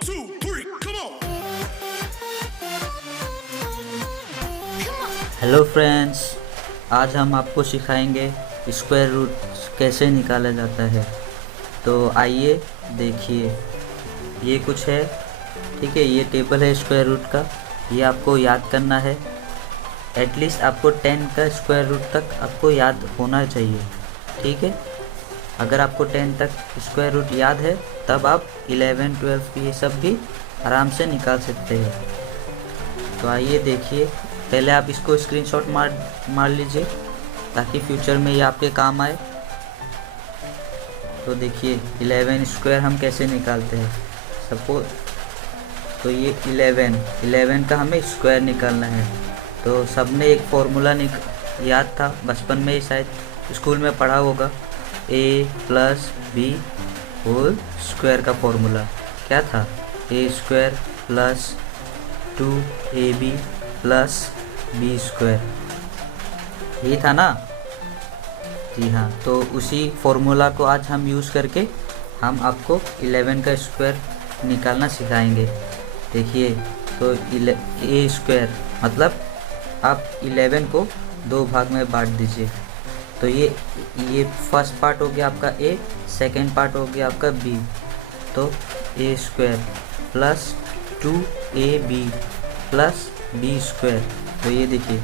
2, 3, come on. Hello friends, आज हम आपको सिखाएंगे स्क्वायर रूट कैसे निकाला जाता है। तो आइए देखिए, ये कुछ है, ठीक है। ये टेबल है स्क्वायर रूट का, ये आपको याद करना है। एटलीस्ट आपको 10 का स्क्वायर रूट तक आपको याद होना चाहिए, ठीक है। अगर आपको 10 तक स्क्वायर रूट याद है तब आप 11, 12 ये सब भी आराम से निकाल सकते हैं। तो आइए देखिए, पहले आप इसको स्क्रीनशॉट मार लीजिए ताकि फ्यूचर में ये आपके काम आए। तो देखिए 11 स्क्वायर हम कैसे निकालते हैं। सपोज तो ये 11 का हमें स्क्वायर निकालना है। तो सबने एक फॉर्मूला याद था, बचपन में ही शायद स्कूल में पढ़ा होगा। a+b होल स्क्वायर का फॉर्मूला क्या था? a² + 2ab + b स्क्वायर, यही था ना? जी हाँ। तो उसी फॉर्मूला को आज हम यूज़ करके हम आपको 11 का स्क्वायर निकालना सिखाएंगे। देखिए, तो a² मतलब आप 11 को 2 भाग में बांट दीजिए। तो ये फर्स्ट पार्ट हो गया आपका a, सेकेंड पार्ट हो गया आपका b। तो a² + 2ab + b स्क्वायर। तो ये देखिए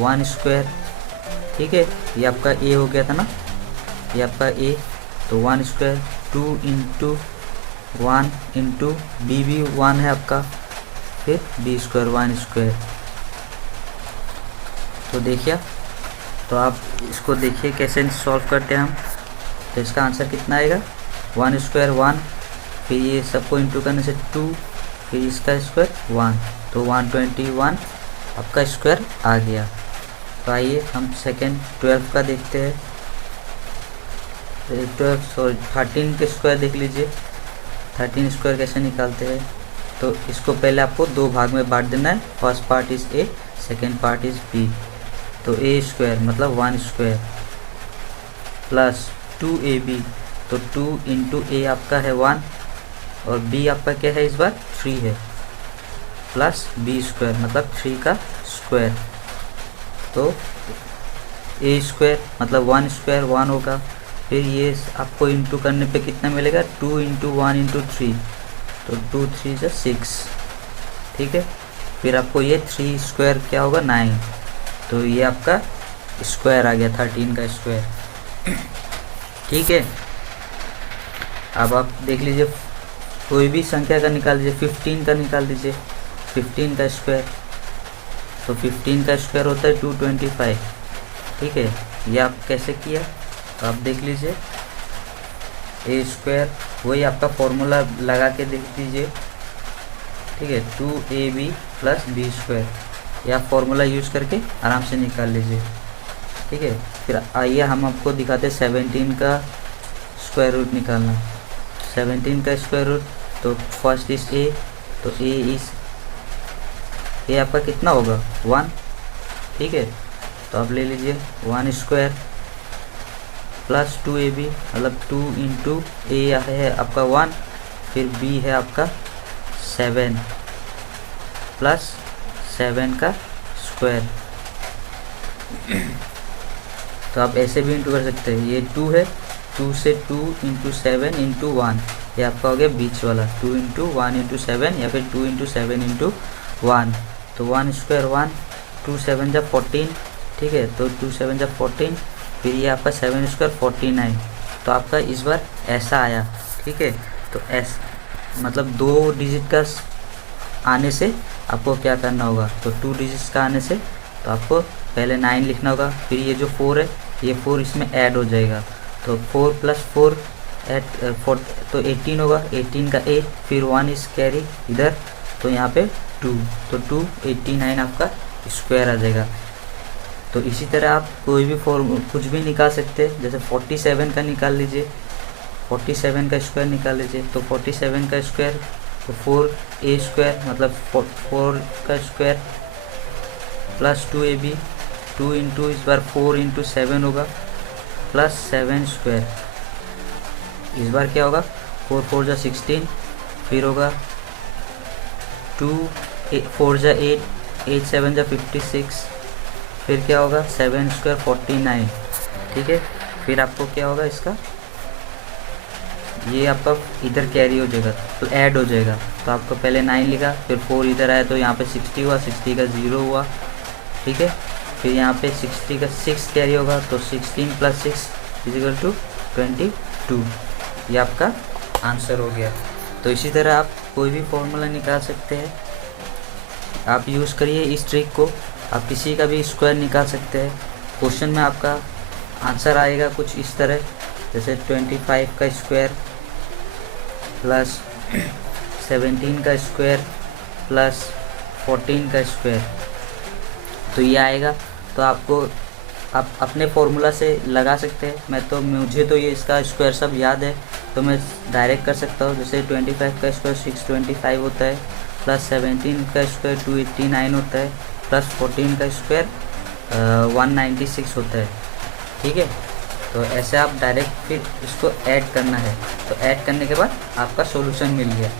1 स्क्वायर, ठीक है। ये आपका a हो गया था ना, ये आपका a। तो 1 स्क्वायर, 2 × 1 × b भी 1 है आपका, फिर b स्क्वायर 1 स्क्वायर। तो देखिए, तो आप इसको देखिए कैसे सॉल्व करते हैं हम। तो इसका आंसर कितना आएगा? 1 स्क्वायर 1, फिर ये सबको इंटू करने से 2, फिर इसका स्क्वायर 1, तो 121 आपका स्क्वायर आ गया। तो आइए हम सेकेंड 12 का देखते हैं। 13 के स्क्वायर देख लीजिए। 13 स्क्वायर कैसे निकालते हैं? तो इसको पहले आपको 2 भाग में बांट देना है। First part is a, second part is b। तो a² मतलब 1 स्क्वायर + 2ab, तो 2 × a आपका है 1 और b आपका क्या है, इस बार 3 है, प्लस b स्क्वायर मतलब 3 का स्क्वायर। तो a² मतलब 1 स्क्वायर 1 होगा। फिर ये आपको इंटू करने पे कितना मिलेगा? 2 × 1 × 3, तो 2 3 = 6, ठीक है। फिर आपको ये 3 स्क्वायर क्या होगा? 9। तो ये आपका स्क्वायर आ गया 13 का स्क्वायर, ठीक है। अब आप देख लीजिए, कोई भी संख्या का निकाल दीजिए। 15 का निकाल दीजिए, 15 का स्क्वायर। तो 15 का स्क्वायर होता है 225, ठीक है। ये आप कैसे किया तो आप देख लीजिए। a² वही आपका फॉर्मूला लगा के देख दीजिए, ठीक है। 2ab + b स्क्वायर, या फॉर्मूला यूज़ करके आराम से निकाल लीजिए, ठीक है। फिर आइए हम आपको दिखाते हैं 17 का स्क्वायर रूट निकालना। 17 का स्क्वायर रूट, तो फर्स्ट इज़ a, तो a आपका कितना होगा? 1, ठीक है। तो आप ले लीजिए 1 स्क्वायर + 2ab मतलब 2 × a है आपका 1, फिर b है आपका 7 + 7 का स्क्वायर। तो आप ऐसे भी इंटू कर सकते हैं। ये 2 है, 2 से 2 × 7 × 1, ये आपका हो गया बीच वाला 2 × 1 × 7, या फिर 2 × 7 × 1। तो 1 स्क्वायर 1, 2 7 = 14, ठीक है। तो 2 7 = 14, फिर ये आपका 7 स्क्वायर 49। तो आपका इस बार ऐसा आया, ठीक है। तो मतलब 2 डिजिट का आने से आपको क्या करना होगा? तो 2 डिजिट्स का आने से तो आपको पहले 9 लिखना होगा, फिर ये जो 4 है, ये 4 इसमें ऐड हो जाएगा। तो 4 + 4 तो 18 होगा। 18 का 8, फिर 1 इस कैरी इधर, तो यहाँ पे 2, तो 289 आपका स्क्वायर आ जाएगा। तो इसी तरह आप कोई भी कुछ भी निकाल सकते हैं। जैसे 47 का निकाल लीजिए, 47 का स्क्वायर निकाल लीजिए। तो 47 का स्क्वायर, तो 4a² मतलब 4 का स्क्वायर + 2ab, 2 × इस बार 4 × 7 होगा, प्लस 7 स्क्वायर। इस बार क्या होगा? 4 4 = 16, फिर होगा 2 4 जा 8, 8 7 जा 56, फिर क्या होगा 7 स्क्वायर 49, ठीक है। फिर आपको क्या होगा, इसका ये आपका इधर कैरी हो जाएगा तो ऐड हो जाएगा, तो आपको पहले 9 लिखा, फिर 4 इधर आया तो यहाँ पे 60 हुआ, 60 का 0 हुआ, ठीक है। फिर यहाँ पे 60 का 6 कैरी होगा तो 16 + 6 = 22, ये आपका आंसर हो गया। तो इसी तरह आप कोई भी फॉर्मूला निकाल सकते हैं, आप यूज़ करिए इस ट्रिक को, आप किसी का भी स्क्वायर निकाल सकते हैं। क्वेश्चन में आपका आंसर आएगा कुछ इस तरह, जैसे 25 का स्क्वायर प्लस 17 का स्क्वायर प्लस 14 का स्क्वायर, तो ये आएगा। तो आपको आप अपने फॉर्मूला से लगा सकते हैं। मुझे तो ये इसका स्क्वायर सब याद है, तो मैं डायरेक्ट कर सकता हूँ। जैसे 25 का स्क्वायर 625 होता है, प्लस 17 का स्क्वायर 289 होता है, प्लस 14 का स्क्वायर 196 होता है, ठीक है। तो ऐसे आप डायरेक्ट फिर इसको ऐड करना है, तो ऐड करने के बाद आपका सॉल्यूशन मिल गया,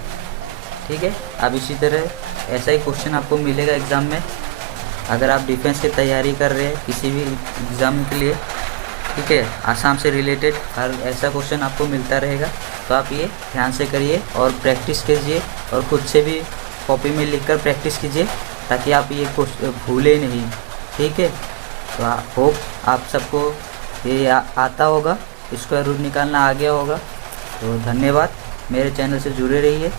ठीक है। अब इसी तरह ऐसा ही क्वेश्चन आपको मिलेगा एग्ज़ाम में, अगर आप डिफेंस की तैयारी कर रहे हैं किसी भी एग्ज़ाम के लिए, ठीक है, आसाम से रिलेटेड हर ऐसा क्वेश्चन आपको मिलता रहेगा। तो आप ये ध्यान से करिए और प्रैक्टिस कीजिए, और ख़ुद से भी कॉपी में लिखकर प्रैक्टिस कीजिए, ताकि आप ये भूलें नहीं, ठीक है। तो होप आप सबको ये आता होगा, स्क्वायर रूट निकालना आ गया होगा। तो धन्यवाद, मेरे चैनल से जुड़े रहिए।